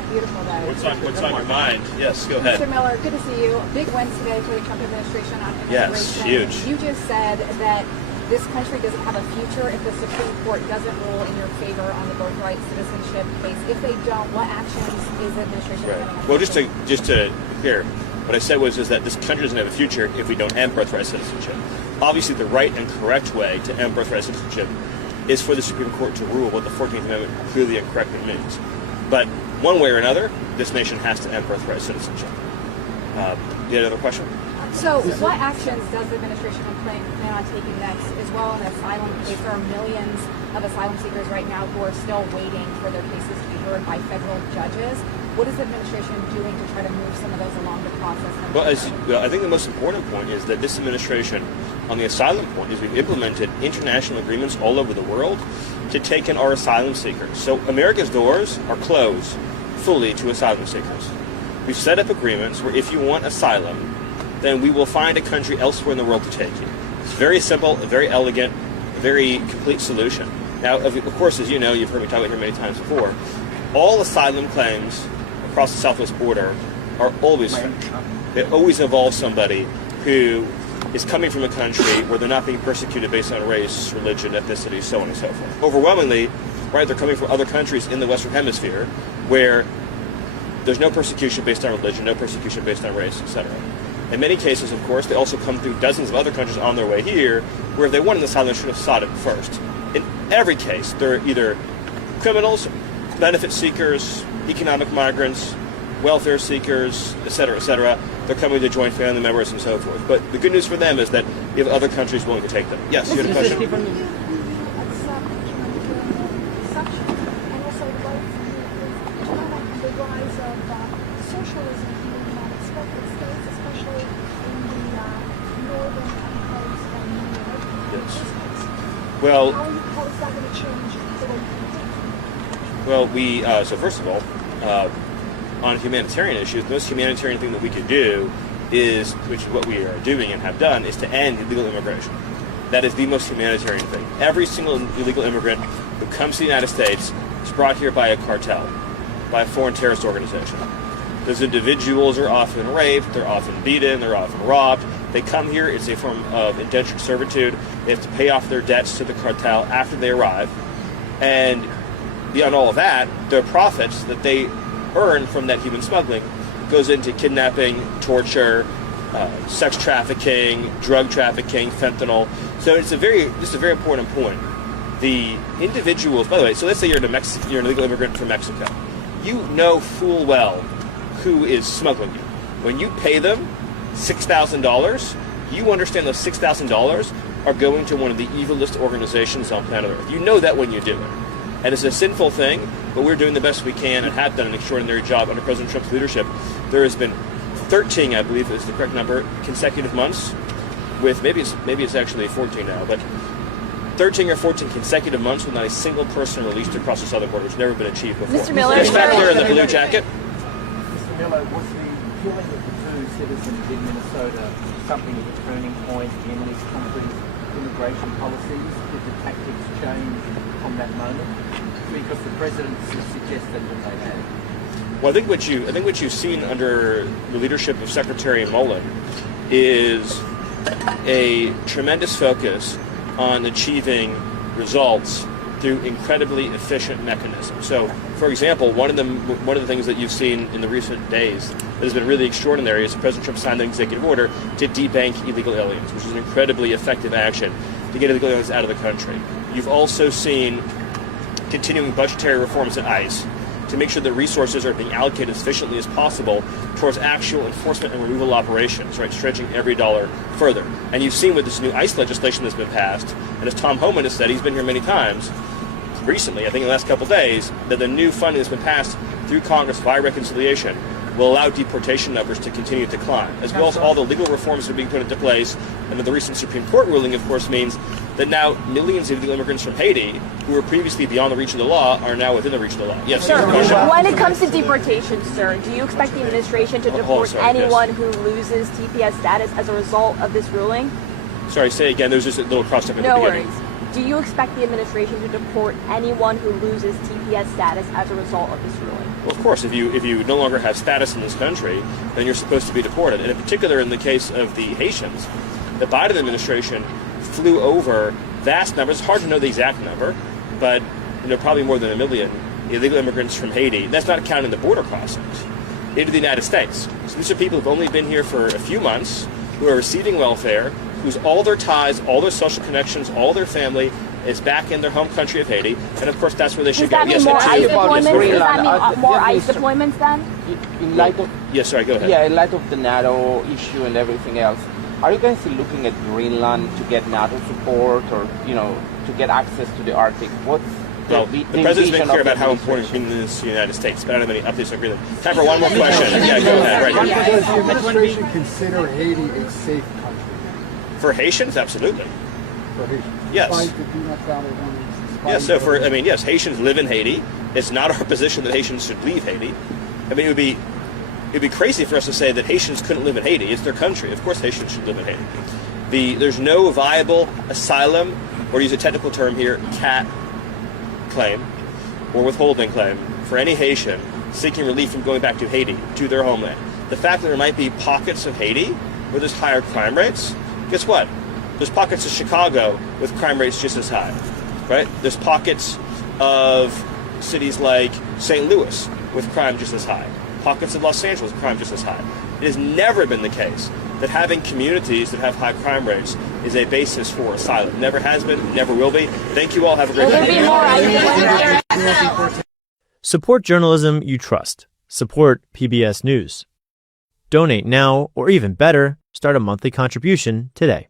Beautiful day. What's on your mind? Yes, go ahead. Mr. Miller, good to see you. Big win today for the Trump administration on immigration. Yes, huge. You just said that this country doesn't have a future if the Supreme Court doesn't rule in your favor on the birthright citizenship case. If they don't, what actions is the administration going to take? Well, just to be clear, what I said was that this country doesn't have a future if we don't end birthright citizenship. Obviously, the right and correct way to end birthright citizenship is for the Supreme Court to rule what the 14th Amendment clearly and correctly means. But one way or another, this nation has to end birthright citizenship. You had another question? So what actions does the administration plan on taking next, as well in the asylum case? There are millions of asylum seekers right now who are still waiting for their cases to be heard by federal judges. What is the administration doing to try to move some of those along the process? Well, I think the most important point is that this administration, on the asylum point, is we've implemented international agreements all over the world to take in our asylum seekers. So America's doors are closed fully to asylum seekers. We've set up agreements where if you want asylum, then we will find a country elsewhere in the world to take you. It's very simple, a very elegant, a very complete solution. Now, of course, as you know, you've heard me talk about it here many times before, all asylum claims across the southwest border are always fake. They always involve somebody who is coming from a country where they're not being persecuted based on race, religion, ethnicity, so on and so forth. Overwhelmingly, right, they're coming from other countries in the Western Hemisphere where there's no persecution based on religion, no persecution based on race, etc. In many cases, of course, they also come through dozens of other countries on their way here, where if they wanted asylum, they should have sought it first. In every case, they're either criminals, benefit seekers, economic migrants, welfare seekers, etc., etc. They're coming to join family members and so forth. But the good news for them is that you have other countries willing to take them. Yes, you had a question? Well, so first of all, on humanitarian issues, the most humanitarian thing that we could do is, which is what we are doing and have done, is to end illegal immigration. That is the most humanitarian thing. Every single illegal immigrant who comes to the United States is brought here by a cartel, by a foreign terrorist organization. Those individuals are often raped, they're often beaten, they're often robbed. They come here, it's a form of indentured servitude. They have to pay off their debts to the cartel after they arrive. And beyond all of that, the profits that they earn from that human smuggling goes into kidnapping, torture, sex trafficking, drug trafficking, fentanyl. So it's a very important point. The individuals, by the way, so let's say you're an illegal immigrant from Mexico. You know full well who is smuggling you. When you pay them $6,000, you understand those $6,000 are going to one of the evilest organizations on planet Earth. You know that when you do it. And it's a sinful thing, but we're doing the best we can and have done an extraordinary job under President Trump's leadership. There has been 13, I believe is the correct number, consecutive months with, maybe it's actually 14 now, but 13 or 14 consecutive months with not a single person released across the southern border, which has never been achieved before. Mr. Miller, This back there in the blue jacket. Mr. Miller, was the killing of the two citizens in Minnesota something of a turning point in this country's immigration policies? Did the tactics change from that moment? Because the president suggested that they had. Well, I think what you've seen under the leadership of Secretary Mullen is a tremendous focus on achieving results through incredibly efficient mechanisms. So, for example, one of the things that you've seen in the recent days that has been really extraordinary is President Trump signed an executive order to debank illegal aliens, which is an incredibly effective action to get illegal aliens out of the country. You've also seen continuing budgetary reforms at ICE to make sure that resources are being allocated as efficiently as possible towards actual enforcement and removal operations, right, stretching every dollar further. And you've seen with this new ICE legislation that's been passed, and as Tom Homan has said, he's been here many times, recently, I think in the last couple of days, that the new funding that's been passed through Congress via reconciliation will allow deportation numbers to continue to climb, as well as all the legal reforms that are being put into place. And then the recent Supreme Court ruling, of course, means that now millions of illegal immigrants from Haiti, who were previously beyond the reach of the law, are now within the reach of the law. Yes, sir. When it comes to deportation, sir, do you expect the administration to deport anyone who loses TPS status as a result of this ruling? Sorry, say again. There's just a little cross-up in the beginning. No worries. Do you expect the administration to deport anyone who loses TPS status as a result of this ruling? Well, of course, if you no longer have status in this country, then you're supposed to be deported. And in particular, in the case of the Haitians, the Biden administration flew over vast numbers. It's hard to know the exact number, but probably more than 1 million illegal immigrants from Haiti. That's not counting the border crossings into the United States. So these are people who've only been here for a few months, who are receiving welfare, whose all their ties, all their social connections, all their family is back in their home country of Haiti, and of course that's where they should go. Does that mean more ICE deployments? Does that mean more ICE deployments then? In light of yes, sorry, go ahead. Yeah, in light of the NATO issue and everything else, are you guys still looking at Greenland to get NATO support, or to get access to the Arctic? What's well, the president's been clear about how important Greenland is to the United States, but I don't have any updates on Greenland. Time for one more question. Yeah, go ahead. Right. Does the administration consider Haiti a safe country? For Haitians, absolutely. For Haiti? Yes. Despite the do not travel warnings? Yes, so yes, Haitians live in Haiti. It's not our position that Haitians should leave Haiti. I mean, it'd be crazy for us to say that Haitians couldn't live in Haiti. It's their country. Of course Haitians should live in Haiti. There's no viable asylum, or to use a technical term here, CAT claim or withholding claim for any Haitian seeking relief from going back to Haiti, to their homeland. The fact that there might be pockets of Haiti where there's higher crime rates, guess what? There's pockets of Chicago with crime rates just as high, right? There's pockets of cities like St. Louis with crime just as high. Pockets of Los Angeles with crime just as high. It has never been the case that having communities that have high crime rates is a basis for asylum. Never has been, never will be. Thank you all. Have a great day. Support journalism you trust. Support PBS News. Donate now, or even better, start a monthly contribution today.